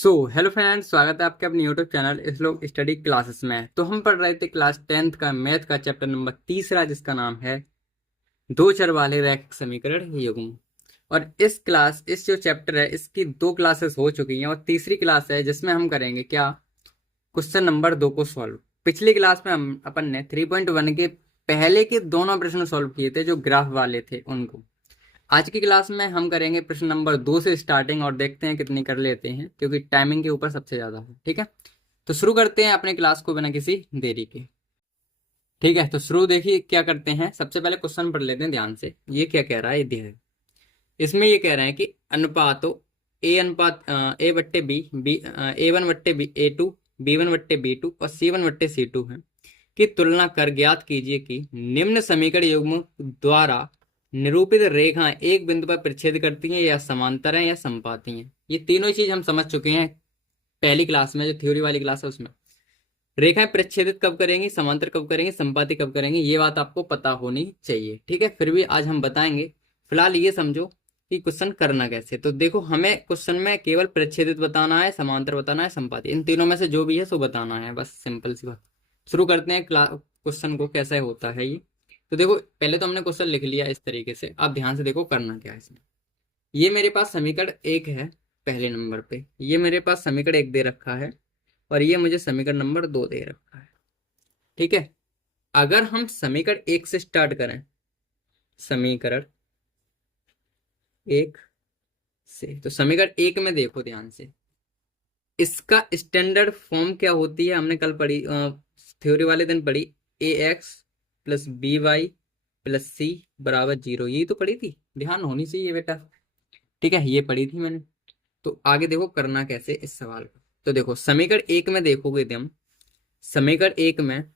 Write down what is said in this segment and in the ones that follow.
Hello friends, स्वागत है आपके अपने यूट्यूब चैनल श्लोक स्टडी क्लासेस में। तो हम पढ़ रहे थे क्लास 10th का मैथ का चैप्टर नंबर तीसरा, जिसका नाम है दो चर वाले रैखिक समीकरण युग्म। और इस जो चैप्टर है, इसकी दो क्लासेस हो चुकी हैं और तीसरी क्लास है जिसमें हम करेंगे क्या, क्वेश्चन नंबर 2 को सॉल्व। पिछली क्लास में हम अपन ने 3.1 के पहले के दोनों प्रश्न सॉल्व किए थे, जो ग्राफ वाले थे उनको। आज की क्लास में हम करेंगे प्रश्न नंबर 2 से स्टार्टिंग और देखते हैं कितनी कर लेते हैं, क्योंकि टाइमिंग के ऊपर सबसे ज्यादा है। ठीक है, तो शुरू करते हैं अपने क्लास को बिना किसी देरी के। ठीक है, तो शुरू देखिए क्या करते हैं। सबसे पहले क्वेश्चन पढ़ लेते हैं ध्यान से। ये क्या कह रहा है, ये देखिए। इसमें ये कह रहे हैं कि अनुपातो ए अनुपात ए बट्टे बी बी ए वन बट्टे B A two, B one बट्टे बी टू और सी वन बट्टे सी टू है की तुलना कर ज्ञात कीजिए कि निम्न समीकरण युग्म द्वारा निरूपित रेखाएं एक बिंदु पर प्रच्छेद करती हैं या समांतर हैं या समपाती हैं। ये तीनों चीज हम समझ चुके हैं पहली क्लास में, जो थ्योरी वाली क्लास है उसमें। रेखाएं प्रच्छेदित कब करेंगी, समांतर कब करेंगी, समपाती कब करेंगी, ये बात आपको पता होनी चाहिए। ठीक है, फिर भी आज हम बताएंगे। फिलहाल ये समझो कि क्वेश्चन करना कैसे। तो देखो, हमें क्वेश्चन में केवल प्रच्छेदित बताना है, समांतर बताना है, समपाती, इन तीनों में से जो भी है सो बताना है, बस सिंपल सी बात। शुरू करते हैं क्वेश्चन को, कैसे होता है ये। तो देखो, पहले तो हमने क्वेश्चन लिख लिया इस तरीके से। आप ध्यान से देखो करना क्या है इसमें। ये मेरे पास समीकरण 1 है पहले नंबर पे, ये मेरे पास समीकरण 1 दे रखा है और ये मुझे समीकरण नंबर 2 दे रखा है। ठीक है, अगर हम समीकरण 1 से स्टार्ट करें, समीकरण 1 से, तो समीकरण 1 में देखो ध्यान से, इसका स्टैंडर्ड फॉर्म क्या होती है, हमने कल पढ़ी, थ्योरी वाले दिन पढ़ी। A x plus b y plus c बराबर 0, यही तो पढ़ी थी, ध्यान होनी चाहिए बेटा। ठीक है, ये पढ़ी थी मैंने। तो आगे देखो करना कैसे इस सवाल को। तो देखो, समीकरण 1 में देखोगे तुम, समीकरण 1 में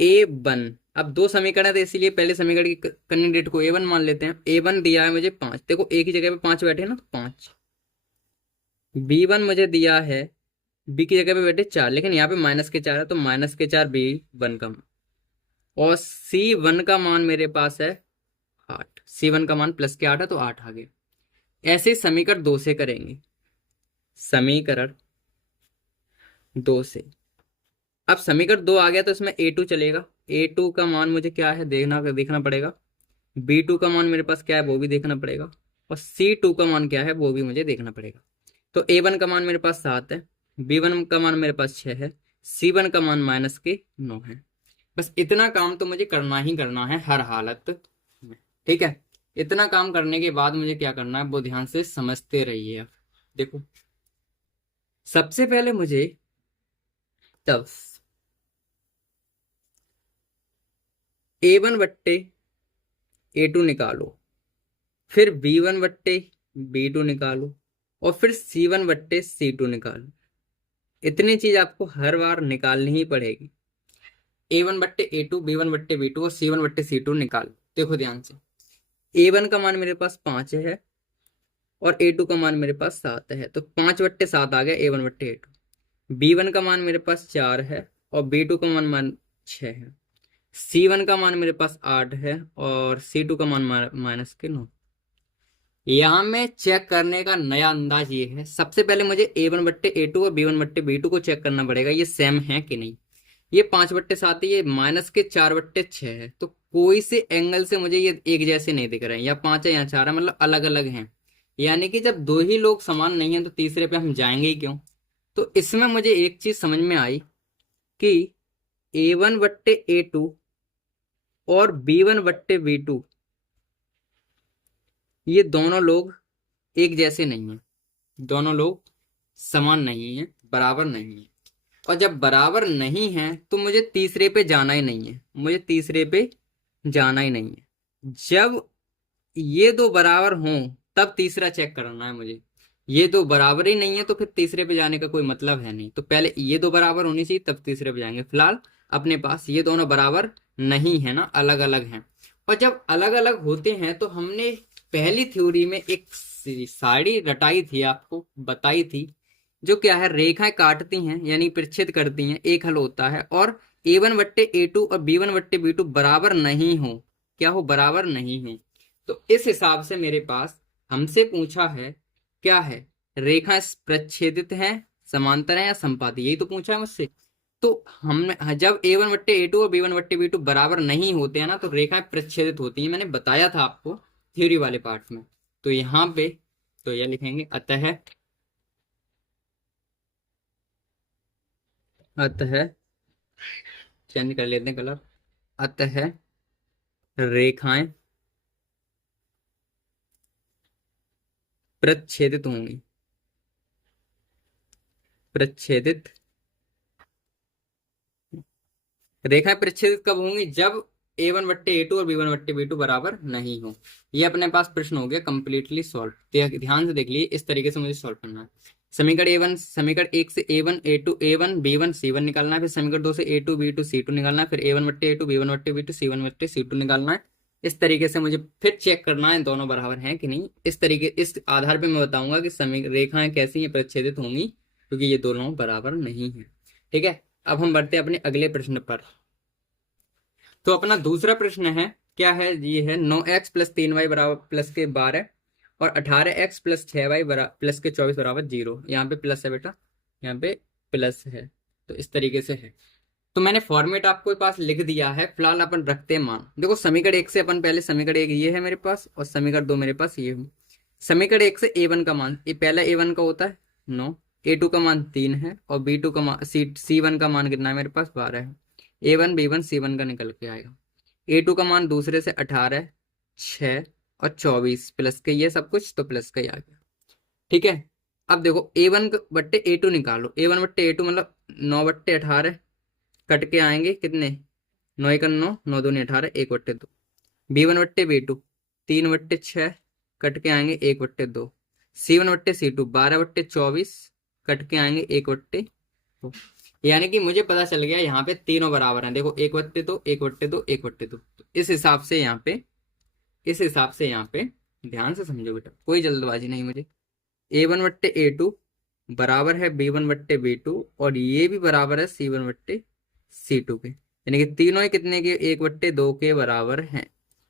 ए वन, अब दो समीकरण है तो इसीलिए पहले समीकरण की कैंडिडेट को A1 मान लेते हैं। A1 दिया है मुझे 5, देखो एक ही जगह पे 5 बैठे हैं ना, तो 5। B1 मुझे दिया है, बी की जगह पे बैठे 4, लेकिन यहाँ पे माइनस के 4 है, तो माइनस के 4 B1 का। और C1 का मान मेरे पास है 8, C1 का मान प्लस के 8 है, तो 8 आ गए। ऐसे समीकरण 2 से करेंगे, समीकरण 2 से। अब समीकरण 2 आ गया तो इसमें A2 चलेगा। A2 का मान मुझे क्या है देखना पड़ेगा। B2 का मान मेरे पास क्या है वो भी देखना पड़ेगा, और C2 का मान क्या है वो भी मुझे देखना पड़ेगा। तो A1 का मान मेरे पास 7 है, B1 का मान मेरे पास 6 है, C1 का मान माइनस के 9 है। बस इतना काम तो मुझे करना ही करना है हर हालत में। ठीक है, इतना काम करने के बाद मुझे क्या करना है वो ध्यान से समझते रहिए। आप देखो, सबसे पहले मुझे तब A1 बट्टे A2 निकालो, फिर B1 बट्टे B2 निकालो, और फिर C1 बट्टे C2 निकालो। इतनी चीज आपको हर बार निकालनी ही पड़ेगी। A1 बट्टे A2, B1 बट्टे B2 और C1 बट्टे C2 निकालो। देखो ध्यान से, A1 का मान मेरे पास 5 है और A2 का मान मेरे पास 7 है, तो 5/7 आ गया A1 बट्टे A2। B1 का मान मेरे पास 4 है और B2 का मान 6 है। C1 का मान मेरे पास 8 है और C2 का मान माइनस के 9। यहाँ में चेक करने का नया अंदाज ये है, सबसे पहले मुझे A1 बट्टे A2 और B1 बट्टे B2 को चेक करना पड़ेगा, ये सेम है कि नहीं। ये 5/7 है, ये माइनस के 4/6 है, तो कोई से एंगल से मुझे ये एक जैसे नहीं दिख रहे हैं, या 5 है या 4 है, मतलब अलग अलग हैं। यानी कि जब दो ही लोग समान नहीं है तो तीसरे पे हम जाएंगे ही क्यों। तो इसमें मुझे एक चीज समझ में आई कि A1 बट्टे A2 और B1 बट्टे B2, ये दोनों लोग एक जैसे नहीं है, दोनों लोग समान नहीं है, बराबर नहीं है। और जब बराबर नहीं है तो मुझे तीसरे पे जाना ही नहीं है, मुझे तीसरे पे जाना ही नहीं है। जब ये दो बराबर हों तब तीसरा चेक करना है मुझे। ये दो बराबर ही नहीं है तो फिर तीसरे पे जाने का कोई मतलब है नहीं, तो पहले ये दो बराबर होनी चाहिए तब तीसरे पे जाएंगे। फिलहाल अपने पास ये दोनों बराबर नहीं है ना, अलग अलग हैं। और जब अलग अलग होते हैं तो हमने पहली थ्योरी में एक साड़ी रटाई थी, आपको बताई थी, जो क्या है, रेखाएं काटती हैं यानी प्रच्छेद करती हैं, एक हल होता है। और A1 बट्टे A2 और B1 बट्टे B2 बराबर नहीं हो, क्या हो, बराबर नहीं हो। तो इस हिसाब से मेरे पास हमसे पूछा है क्या है, रेखा प्रच्छेदित है, समांतर है या समपाती, यही तो पूछा है मुझसे। तो हमने जब a1/a2 और b1/b2 बराबर नहीं होते हैं ना, तो रेखाएं प्रच्छेदित होती हैं, मैंने बताया था आपको थ्योरी वाले पार्ट में। तो यहाँ पे तो यह लिखेंगे अतः, अतः चेंज कर लेते हैं कलर, अतः रेखाएं प्रच्छेदित होंगी, प्रच्छेदित, रेखाएं प्रच्छेदित कब होंगी, जब a1/a2 और b1/b2 बराबर नहीं हो। ये अपने पास प्रश्न हो गया कंप्लीटली सॉल्व। ध्यान से देख लीजिए, इस तरीके से मुझे सॉल्व करना है। समीकरण a1, समीकरण 1 से a1 a2 a1 b1 c1 निकालना है, फिर समीकरण 2 से a2 b2 c2 निकालना है, फिर a1/a2 b1/b2 c1/c2 निकालना है। इस तरीके से मुझे फिर चेक करना है दोनों बराबर हैं कि नहीं। इस तरीके, इस आधार पे मैं बताऊंगा कि रेखाएं कैसी हैं, प्रच्छेदित होंगी, क्योंकि ये दोनों बराबर नहीं है। ठीक है, अब हम बढ़ते हैं अपने अगले प्रश्न पर। तो अपना दूसरा प्रश्न है, क्या है, ये है 9x + 3y बराबर प्लस के 12 और 18x + 6y प्लस के 24 बराबर 0। यहाँ पे प्लस है बेटा, यहाँ पे प्लस है, तो इस तरीके से है। तो मैंने फॉर्मेट आपको पास लिख दिया है, फिलहाल अपन रखते हैं मान। देखो समीकरण 1 से अपन पहले, समीकरण 1 ये है मेरे पास और समीकरण 2 मेरे पास ये है। समीकरण 1 से a1 का मान, ये पहला a1 का होता है 9, a2 का मान 3 है और b2 का मान, c1 का मान कितना है मेरे पास 12 है। a1 b1 c1 का निकल के आएगा। a2 का मान दूसरे से 18, 6 और 24 प्लस के, ये सब कुछ तो प्लस का ही आ गया। ठीक है, अब देखो a1/a2 निकालो। a1/a2 मतलब 9/18 कट के आएंगे कितने, 9 1 9, 9 2 18, 1/2। b1/b2 3/6 कट के आएंगे 1/2। c1/c2 12/24 कट के आएंगे 1/2। यानी कि मुझे पता चल गया यहाँ पे तीनों बराबर हैं। देखो 1/2 1/2 1/2। इस हिसाब से यहाँ पे, इस हिसाब से यहाँ पे ध्यान से समझो बेटा, कोई जल्दबाजी नहीं मुझे। a1/a2 बराबर है b1/b2 और ये भी बराबर है c1/c2 के, यानी कि तीनों ही कितने के, 1/2 के बराबर हैं।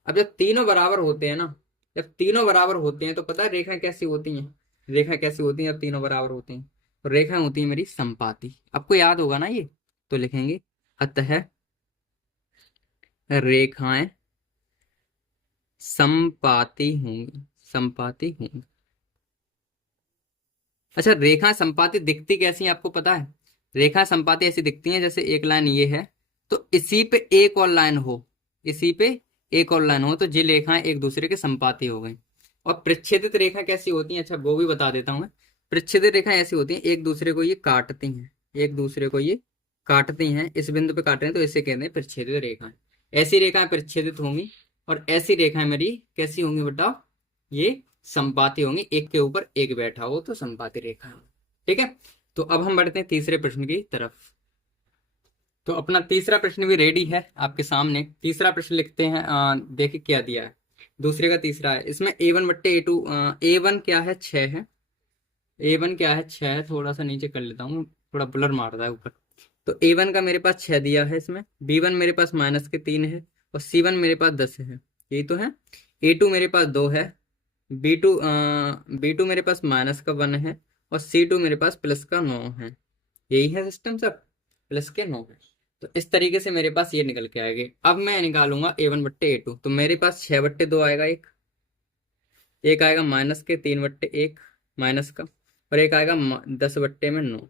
अब जब तीनों बराबर होते हैं ना, जब तीनों बराबर होते हैं तो पता है रेखाएं कैसी होती हैं, रेखाएं कैसी होती हैं जब तीनों बराबर होते हैं, तो रेखाएं होती है मेरी समपाती। आपको याद होगा ना ये, तो लिखेंगे अतः रेखाएं समपाती होंगी, समपाती होंगी। अच्छा, रेखाएं समपाती दिखती कैसी हैं आपको पता है? रेखाएं समपाती ऐसी दिखती हैं जैसे एक लाइन ये है, तो इसी पे एक और लाइन हो, इसी पे एक और लाइन हो, तो ये रेखाएं एक दूसरे के समपाती हो गई। और प्रच्छेदित रेखा कैसी होती हैं, अच्छा वो भी बता देता हूं मैं। प्रच्छेदित रेखाएं ऐसी होती हैं एक दूसरे को ये काटती हैं, एक दूसरे को ये काटती हैं, इस बिंदु पे काट रहे हैं तो इसे कहते हैं प्रच्छेदित रेखाएं। ऐसी रेखाएं प्रच्छेदित होंगी और ऐसी रेखाएं मेरी कैसी होंगी बताओ, ये संपाती होंगी, एक के ऊपर एक बैठा हो तो संपाती रेखा है। ठीक है, तो अब हम बढ़ते हैं तीसरे प्रश्न की तरफ। तो अपना तीसरा प्रश्न भी रेडी है आपके सामने। तीसरा प्रश्न लिखते हैं, देखिए क्या दिया है। दूसरे का तीसरा है, इसमें a1/a2, a1 क्या है 6 है, a1 क्या है 6 है, थोड़ा सा नीचे कर लेता हूँ, थोड़ा ब्लर मार रहा है ऊपर। तो a1 का मेरे पास 6 दिया है, इसमें b1 मेरे पास -3 है और c1 मेरे पास 10 है, यही तो है। a2 मेरे पास 2 है, बी टू मेरे पास -1 है और C2 मेरे पास +9 है। यही है सिस्टम सब, +9 है। तो इस तरीके से मेरे पास ये निकल के आएगा। अब मैं निकालूंगा a1/a2, तो मेरे पास 6/2 आएगा, एक आएगा -3/1 माइनस का, और एक आएगा 10/9।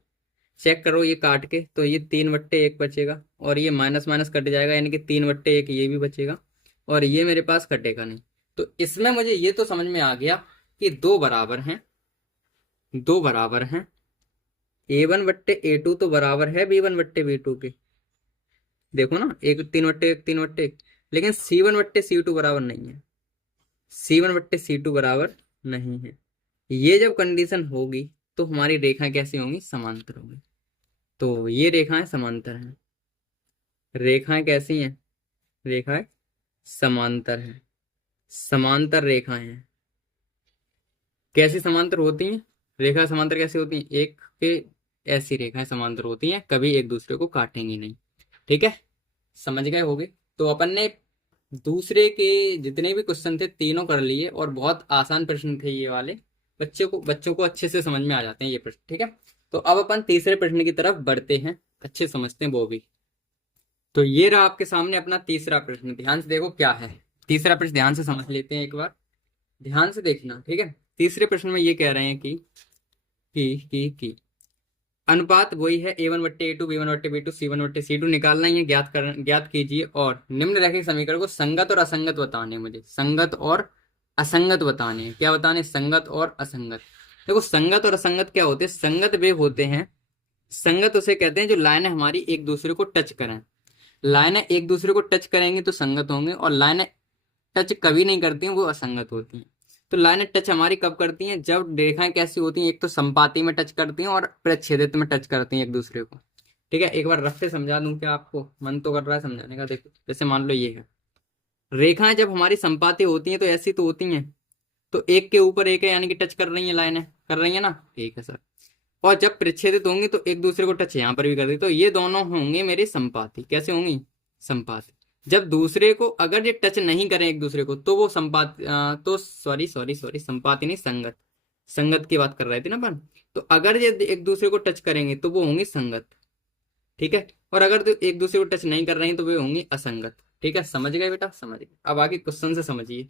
चेक करो ये काट के, तो ये 3/1 बचेगा और ये माइनस माइनस कट जाएगा, यानी कि 3/1 ये भी बचेगा और ये मेरे पास कटेगा नहीं। तो इसमें मुझे ये तो समझ में आ गया कि दो बराबर हैं, दो बराबर हैं। a1/a2 तो बराबर है b1/b2 के, देखो ना, एक 3/1 3/1, लेकिन c1/c2 बराबर नहीं है, c1/c2 बराबर नहीं है। ये जब कंडीशन होगी तो हमारी रेखाएं कैसी होंगी, समांतर होंगी। तो ये रेखाएं समांतर हैं, रेखाएं कैसी हैं, रेखाएं समांतर हैं, समांतर रेखाएं हैं। कैसी समांतर होती हैं, रेखा समांतर कैसी होती हैं, एक के ऐसी रेखाएं समांतर होती हैं, कभी एक दूसरे को काटेंगी नहीं। ठीक है, समझ गए होगे। तो अपन ने दूसरे के जितने भी क्वेश्चन थे तीनों कर लिए और बहुत आसान प्रश्न थे ये वाले। बच्चों को अच्छे से समझ में आ जाते हैं ये प्रश्न, ठीक है। तो अब अपन तीसरे प्रश्न की तरफ बढ़ते हैं, अच्छे समझते हैं वो भी। तो ये रहा आपके सामने अपना तीसरा प्रश्न, ध्यान से देखो क्या है। तीसरा प्रश्न ध्यान से समझ लेते हैं एक बार, ध्यान से देखना, ठीक है। तीसरे प्रश्न में ये कह रहे हैं कि अनुपात वही है A1/A2 B1/B2 C1/C2 निकालना ही है, ज्ञात कीजिए और निम्नलिखित समीकरण को संगत और असंगत बताने हैं मुझे, संगत और असंगत बताने हैं। क्या बताने? संगत और असंगत। देखो संगत और असंगत क्या होते हैं? संगत वे होते हैं, संगत उसे कहते हैं जो लाइनें हमारी एक दूसरे को टच करें। लाइनें एक दूसरे को टच करेंगी तो संगत होंगे, और लाइनें टच कभी नहीं करती हैं वो असंगत होती हैं। तो लाइनें टच हमारी कब करती हैं? जब रेखाएं कैसी होती हैं, एक तो संपाती में टच करती हैं और प्रच्छेदित में टच करती हैं एक दूसरे को, ठीक है। एक बार रफ से समझा दूं क्या आपको? मन तो कर रहा है समझाने का। देखो जैसे मान लो ये है, रेखाएं जब हमारी संपाती होती हैं तो ऐसी तो होती हैं, तो एक के ऊपर एक है यानी कि टच कर रही है, लाइनें कर रही है ना, ठीक है सर। और जब प्रच्छेदित होंगी तो एक दूसरे को टच यहाँ पर भी कर दी, तो ये दोनों होंगे मेरी संपाती। कैसे होंगी? संपाती। जब दूसरे को अगर ये टच नहीं करें एक दूसरे को तो वो तो सॉरी संपाती नहीं, संगत, संगत की बात कर रहे थे ना अपन। तो अगर ये एक दूसरे को टच करेंगे तो वो होंगी संगत, ठीक है। और अगर तो एक दूसरे को टच नहीं कर रही तो वे होंगी असंगत, ठीक है। समझ गए बेटा? समझ गए। अब आगे क्वेश्चन से समझिए।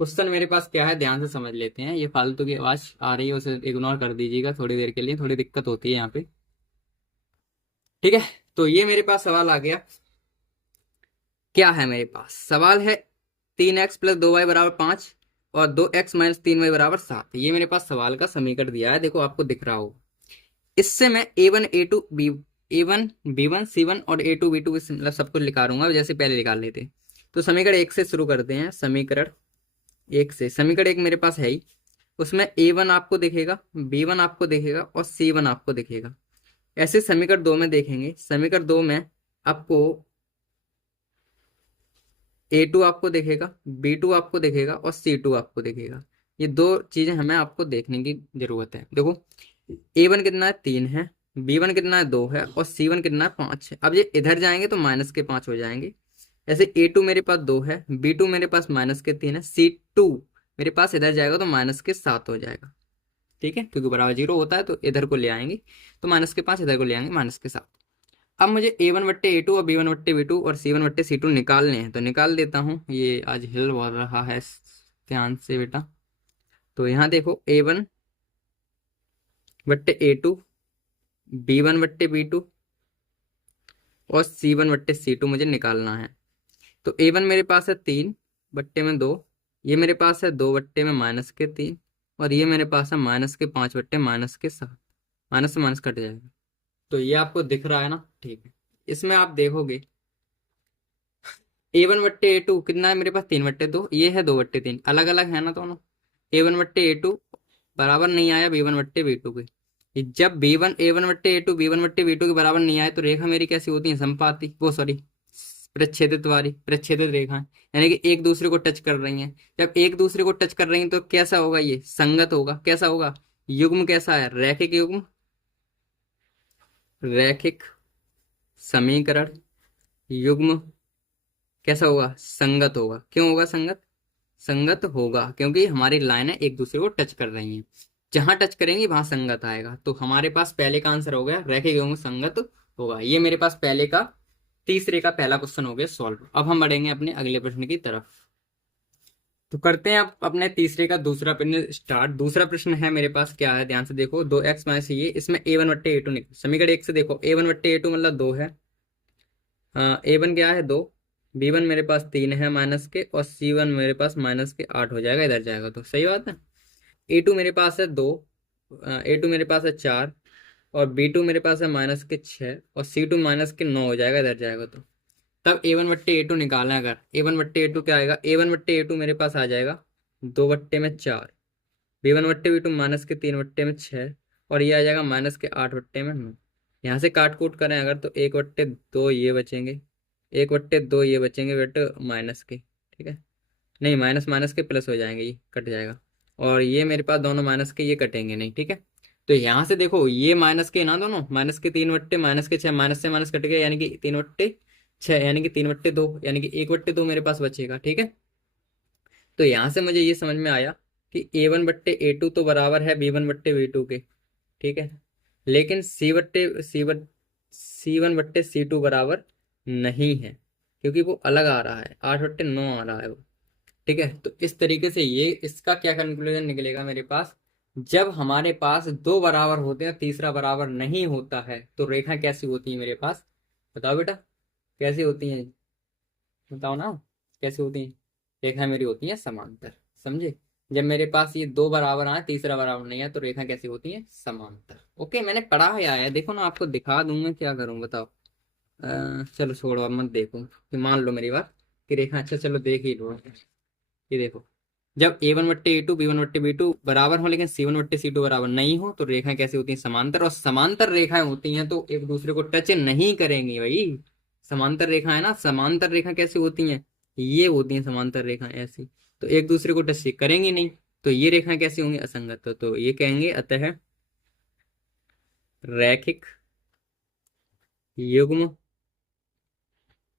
क्वेश्चन मेरे पास क्या है, ध्यान से समझ लेते हैं। ये फालतू की आवाज आ रही है उसे इग्नोर कर दीजिएगा थोड़ी देर के लिए, थोड़ी दिक्कत होती है यहाँ पे, ठीक है। तो ये मेरे पास सवाल आ गया। क्या है मेरे पास? सवाल है 3x + 2y = 5 और 2x - 3y = 7। ये मेरे पास सवाल का समीकरण दिया है, देखो आपको दिख रहा हो। इससे मैं A1 B1 और A2 B2 मतलब सब कुछ निकाल लूंगा जैसे पहले निकाल लेते। तो समीकरण एक से शुरू करते हैं। समीकरण एक से, समीकरण एक मेरे पास है ही, उसमें A1 आपको दिखेगा, B1 आपको दिखेगा और C1 आपको दिखेगा। ऐसे समीकरण दो में देखेंगे, समीकरण दो में आपको A2 आपको दिखेगा, B2 आपको दिखेगा और C2 आपको दिखेगा। ये दो चीजें हमें आपको देखने की जरूरत है। देखो A1 कितना है? 3 है, B1 कितना है? 2 है और C1 कितना है? 5 है। अब ये इधर जाएंगे तो -5 हो जाएंगे। ऐसे A2 मेरे पास 2 है, B2 मेरे पास -3 है, C2 मेरे पास इधर जाएगा तो -7 हो जाएगा, ठीक है। क्योंकि बराबर 0 होता है तो इधर को ले आएंगे, तो -5 इधर को ले आएंगे -7। अब मुझे A1/A2 और B1/B2 और C1/C2 निकालने हैं, तो निकाल देता हूँ। ये आज हिल बोल रहा है, ध्यान से बेटा। तो यहाँ देखो A1/A2, B1/B2 और C1/C2 मुझे निकालना है। तो A1 मेरे पास है 3/2, ये मेरे पास है 2/-3 और ये मेरे पास है -5/-7। माइनस से माइनस कट जाएगा, तो ये आपको दिख रहा है ना, ठीक है। इसमें आप देखोगे A1/A2 कितना है मेरे पास? 3/2, ये है 2/3, अलग अलग है ना दोनों। A1/A2 बराबर नहीं आया B1/B2 के। जब B1 A1/A2 B1/B2 के बराबर नहीं आए तो रेखा मेरी कैसी होती है? संपाती, वो सॉरी प्रच्छेदित वाली, प्रच्छेदित रेखा, यानी कि एक दूसरे को टच कर रही हैं। जब एक दूसरे को टच कर रही हैं तो कैसा होगा? ये संगत होगा। कैसा होगा? युग्म कैसा है? रैखिक युग्म, रैखिक समीकरण युग्म कैसा होगा? संगत होगा। क्यों होगा संगत? संगत होगा क्योंकि हमारी लाइनें एक दूसरे को टच कर रही हैं, जहां टच करेंगी वहां संगत आएगा। तो हमारे पास पहले का आंसर हो गया रैखिक युग्म संगत होगा। ये मेरे पास पहले का, तीसरे का पहला क्वेश्चन हो गया सॉल्व। अब हम बढ़ेंगे अपने अगले प्रश्न की तरफ। तो करते हैं अब अपने तीसरे का दूसरा प्रश्न स्टार्ट। दूसरा प्रश्न है मेरे पास, क्या है ध्यान से देखो। 2x - ये, इसमें A1/A2 निकल। समीकरण एक से देखो, A1/A2 मतलब 2 है, A1 क्या है? 2, B1 मेरे पास 3 है -के और C1 मेरे पास -8 हो जाएगा, इधर जाएगा तो सही बात है। A2 मेरे पास है 2, A2 मेरे पास है 4 और B2 मेरे पास है -6 और C2 -9 हो जाएगा, इधर जाएगा तो। तब A1/A2 निकालना है। अगर A1/A2 क्या आएगा? A1/A2 मेरे पास आ जाएगा 2/4, B1/B2 -3/6 और ये आ जाएगा -8/9। यहाँ से काट कूट करें अगर तो 1/2 ये बचेंगे, 1/2 ये बचेंगे बट माइनस के, ठीक है। नहीं, माइनस माइनस के प्लस हो जाएंगे, ये कट जाएगा। और ये मेरे पास दोनों माइनस के, ये कटेंगे नहीं, ठीक है। तो यहाँ से देखो ये माइनस के ना, दोनों -3/, -6, माइनस से माइनस कट गया यानी कि 3/6, यानी कि 3/2, यानी कि 1/2 मेरे पास बचेगा, ठीक है। तो यहाँ से मुझे ये समझ में आया कि A1/A2 तो बराबर है B1/B2 के, ठीक है, लेकिन C1/C2 बराबर नहीं है, क्योंकि वो अलग आ रहा है, 8/9 आ रहा है वो, ठीक है। तो इस तरीके से ये इसका क्या कंक्लूजन निकलेगा मेरे पास, जब हमारे पास दो बराबर होते हैं तीसरा बराबर नहीं होता है तो रेखा कैसी होती है मेरे पास, बताओ बेटा, कैसी होती है, बताओ ना, कैसी होती है। रेखा मेरी होती है समांतर, समझे। जब मेरे पास ये दो बराबर आए तीसरा बराबर नहीं है तो रेखा कैसी होती है, समांतर। ओके, मैंने पढ़ा है आया, देखो ना, आपको दिखा दूंगा, क्या करूं बताओ। चलो छोड़ो, अब मत देखो, कि मान लो मेरी बात कि रेखा, अच्छा चलो देख ही लो। ये देखो, जब A1/A2 B1/B2 बराबर हो लेकिन C1/C2 बराबर नहीं हो तो रेखाएं कैसी होती हैं, समांतर। और समांतर रेखाएं होती हैं तो एक दूसरे को टच नहीं करेंगी भाई। समांतर रेखा है ना, समांतर रेखा कैसी होती हैं, ये होती हैं समांतर रेखाएं ऐसी, तो एक दूसरे को टच करेंगी नहीं, तो ये रेखाएं कैसी होंगी, असंगत। तो ये कहेंगे अतः रैखिक युग्म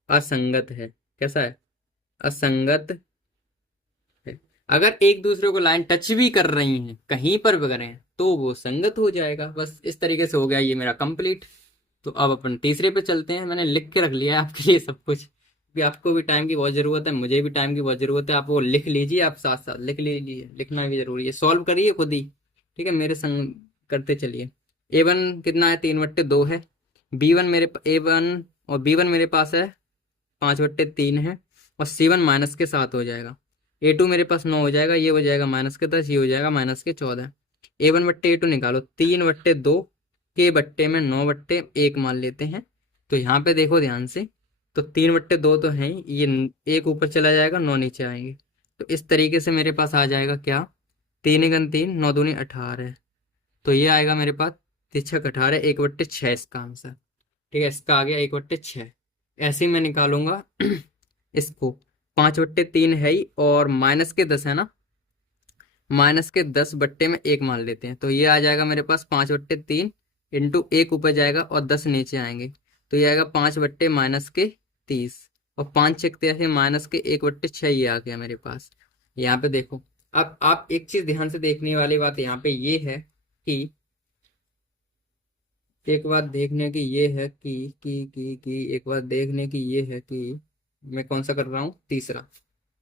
असंगत है। कैसा है, असंगत है। अगर एक दूसरे को लाइन टच भी कर रही हैं, कहीं पर भी करें, तो वो संगत हो जाएगा। बस इस तरीके से हो गया ये मेरा कंप्लीट। तो अब अपन तीसरे पे चलते हैं। मैंने लिख के रख लिया है आपके लिए सब कुछ, क्योंकि आपको भी टाइम की बहुत जरूरत है, मुझे भी टाइम की बहुत जरूरत है। आप वो लिख लीजिए, आप साथ साथ लिख लीजिए, लिखना भी जरूरी है, सॉल्व करिए खुद ही, ठीक है, मेरे संग करते चलिए। A1 कितना है, 3/2 है। A1 और B1 मेरे पास है 5/3 है, और C1 माइनस के 7 हो जाएगा। A2 मेरे पास 9 हो जाएगा, ये हो जाएगा -10, ये हो जाएगा -14। A1/A2 निकालो, 3/2 के बट्टे में 9/1 मान लेते हैं। तो यहाँ पे देखो ध्यान से, तो 3/2 तो है ही, ये एक ऊपर चला जाएगा, 9 नीचे आएंगे। तो इस तरीके से मेरे पास आ जाएगा क्या, 3 × 3 9 दूनी 18। तो ये आएगा मेरे पास 3×6 = 18, 1/6 इसका आंसर, ठीक है। इसका आ गया 1/6। ऐसे ही मैं निकालूंगा इसको, 5/3 है ही, और -10 है ना, -10 बट्टे में 1 मान लेते हैं, तो ये आ जाएगा मेरे पास 5/3 इंटू 1 ऊपर जाएगा और 10 नीचे आएंगे, तो ये आएगा 5/-30, और 5×6 -1/6, ये आ गया मेरे पास। यहाँ पे देखो, अब आप एक चीज ध्यान से देखने वाली बात यहाँ पे ये है कि, एक बात देखने की ये है कि एक बात देखने की ये है कि मैं कौन सा कर रहा हूँ, तीसरा।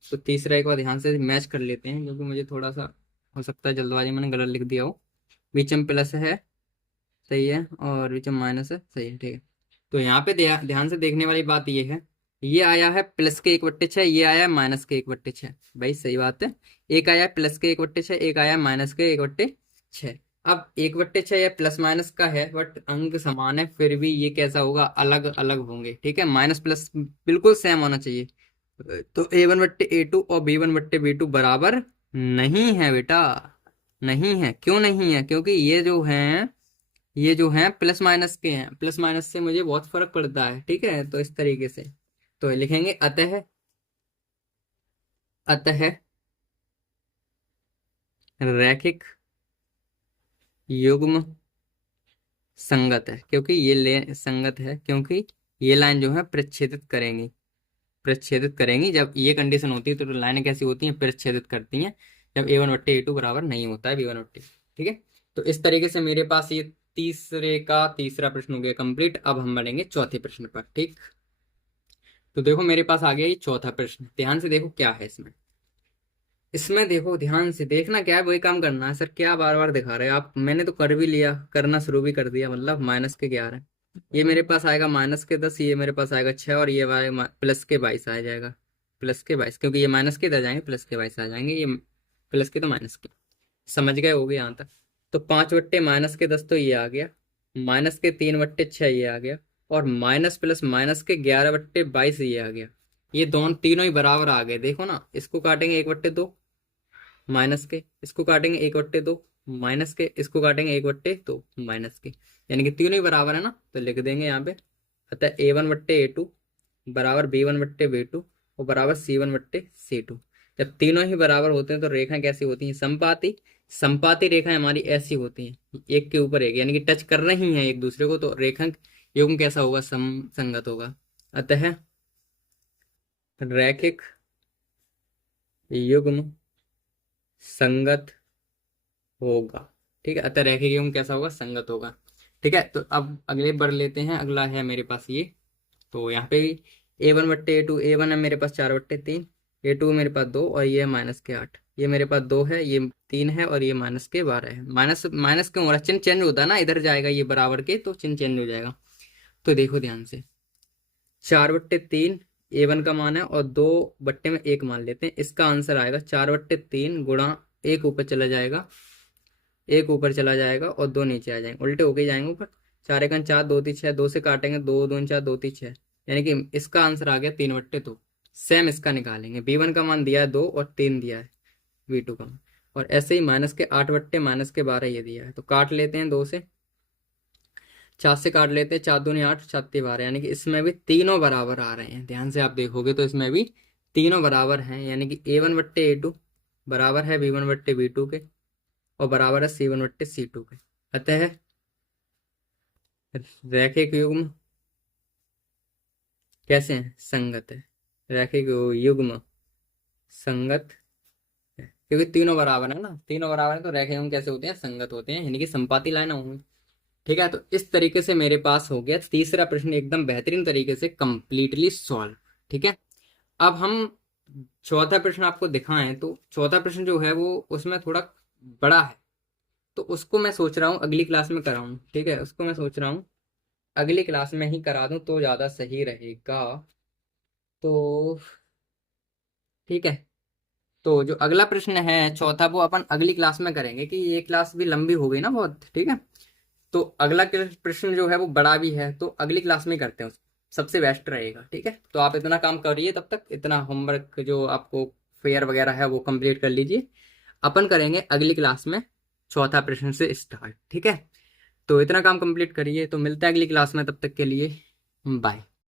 तो तीसरा एक बार ध्यान से मैच कर लेते हैं, क्योंकि मुझे थोड़ा सा हो सकता है जल्दबाजी मैंने गलत लिख दिया हो। बीचम प्लस है, सही है, और बीचम माइनस है, सही है, ठीक है। तो यहाँ पे ध्यान से देखने वाली बात ये है, ये आया है +1/6, ये आया है -1/6, भाई सही बात है। एक आया है +1/6, एक आया है -1/6। अब 1/6 या प्लस माइनस का है, बट अंक समान है, फिर भी ये कैसा होगा, अलग अलग होंगे, ठीक है, माइनस प्लस बिल्कुल सेम होना चाहिए। तो A1/A2 और B1/B2 बराबर नहीं है बेटा, नहीं है। क्यों नहीं है, क्योंकि ये जो हैं प्लस माइनस के हैं, प्लस माइनस से मुझे बहुत फर्क पड़ता है, ठीक है। तो इस तरीके से तो लिखेंगे अतः, अतः रैखिक युग्म संगत है, क्योंकि ये ले संगत है, क्योंकि ये लाइन जो है प्रच्छेदित करेंगी, प्रच्छेदित करेंगी। जब ये कंडीशन होती है तो लाइनें कैसी होती हैं, प्रच्छेदित करती हैं, जब A1/A2 बराबर नहीं होता है B1/A, ठीक है। तो इस तरीके से मेरे पास ये तीसरे का तीसरा प्रश्न हो गया कंप्लीट। अब हम बढ़ेंगे चौथे प्रश्न पर, ठीक। तो देखो मेरे पास आ गया ये चौथा प्रश्न, ध्यान से देखो क्या है इसमें। इसमें देखो ध्यान से देखना, क्या है वही काम करना है। सर क्या बार बार दिखा रहे हैं आप, मैंने तो कर भी लिया, करना शुरू भी कर दिया, मतलब -11, ये मेरे पास आएगा -10, ये मेरे पास आएगा 6, और ये +22 आ जाएगा, +22, क्योंकि ये माइनस के इधर जाएंगे, +22 आ जाएंगे, ये प्लस के तो माइनस के, समझ गए होगे यहाँ तक। तो 5/-10 तो ये आ गया, -3/6 ये आ गया, और माइनस प्लस माइनस के 11/22 ये आ गया। ये दोनों तीनों ही बराबर आ गए, देखो ना, इसको काटेंगे 1/2 माइनस के, इसको काटेंगे 1/2 माइनस के, इसको काटेंगे 1/2 माइनस के, यानी कि तीनों ही बराबर है ना। तो लिख देंगे यहाँ पे, अतः A1/A2 बराबर B1/B2 और बराबर C1/C2। जब तीनों ही बराबर होते हैं तो रेखाएं कैसी होती हैं, समपाती। समपाती रेखाएं हमारी ऐसी होती हैं, एक के ऊपर एक, यानी कि टच कर रही हैं एक दूसरे को, तो रेखांक युग्म कैसा होगा, समसंगत होगा। अतः रैखिक युग्म संगत होगा। ठीक है, अतः रैखिक युग्म कैसा होगा? संगत होगा। ठीक है, तो अब अगले बढ़ लेते हैं। अगला है मेरे पास ये, तो यहाँ पे भी A1/A2, A1 है मेरे पास 4/3, A2 मेरे पास 2 और ये -8। ये मेरे पास 2 है, ये 3 है और ये -12 है। माइनस माइनस क्यों हो रहा है? चिन्ह चेंज होता है ना, इधर जाएगा ये बराबर के, तो चिन्ह चेंज हो जाएगा। तो देखो ध्यान से, 4/3 A1 का मान है और 2/1 मान लेते हैं। इसका आंसर आएगा 4/3 गुणा, एक ऊपर चला जाएगा, एक ऊपर चला जाएगा और 2 नीचे आ जाएंगे, उल्टे होके जाएंगे ऊपर। 4×1 = 4, 2×3 = 6, 2 से काटेंगे 2 2 4, 2 3 6, यानी कि इसका आंसर आ गया 3/2। सेम इसका निकालेंगे, B1 का मान दिया है 2 और 3 दिया है V2 का मान। और ऐसे ही -8/12 ये दिया है, तो काट लेते हैं 2 से, 4 से काट लेते हैं, 4 दूनी 8, 7 12, यानी कि इसमें भी तीनों बराबर आ रहे हैं। ध्यान से आप देखोगे तो इसमें भी तीनों बराबर हैं, यानी कि A1/A2 बराबर है B1/B2 के और बराबर है C1/C2 के। अतः रैखिक युग्म कैसे हैं? संगत है। रैखिक युग्म संगत है, क्योंकि तीनों बराबर है ना, तीनों बराबर है, तो रैखिक युग्म कैसे होते हैं? संगत होते हैं, यानी कि संपाती लाइन होंगी। ठीक है, तो इस तरीके से मेरे पास हो गया तीसरा प्रश्न एकदम बेहतरीन तरीके से कंप्लीटली सॉल्व। ठीक है, अब हम चौथा प्रश्न आपको दिखाएं, तो चौथा प्रश्न जो है वो उसमें थोड़ा बड़ा है, तो उसको मैं सोच रहा हूँ अगली क्लास में कराऊं। ठीक है, उसको मैं सोच रहा हूँ अगली क्लास में ही करा दूं तो ज़्यादा सही रहेगा। तो ठीक है, तो जो अगला प्रश्न है चौथा, वो अपन अगली क्लास में करेंगे, कि ये क्लास भी लंबी हो गई ना बहुत। ठीक है, तो अगला प्रश्न जो है वो बड़ा भी है, तो अगली क्लास में करते हैं उसको, सबसे बेस्ट रहेगा। ठीक है, तो आप इतना काम करिए, तब तक इतना होमवर्क जो आपको फेयर वगैरह है वो कंप्लीट कर लीजिए। अपन करेंगे अगली क्लास में चौथा प्रश्न से स्टार्ट। ठीक है, तो इतना काम कंप्लीट करिए, तो मिलते हैं अगली क्लास में, तब तक के लिए बाय।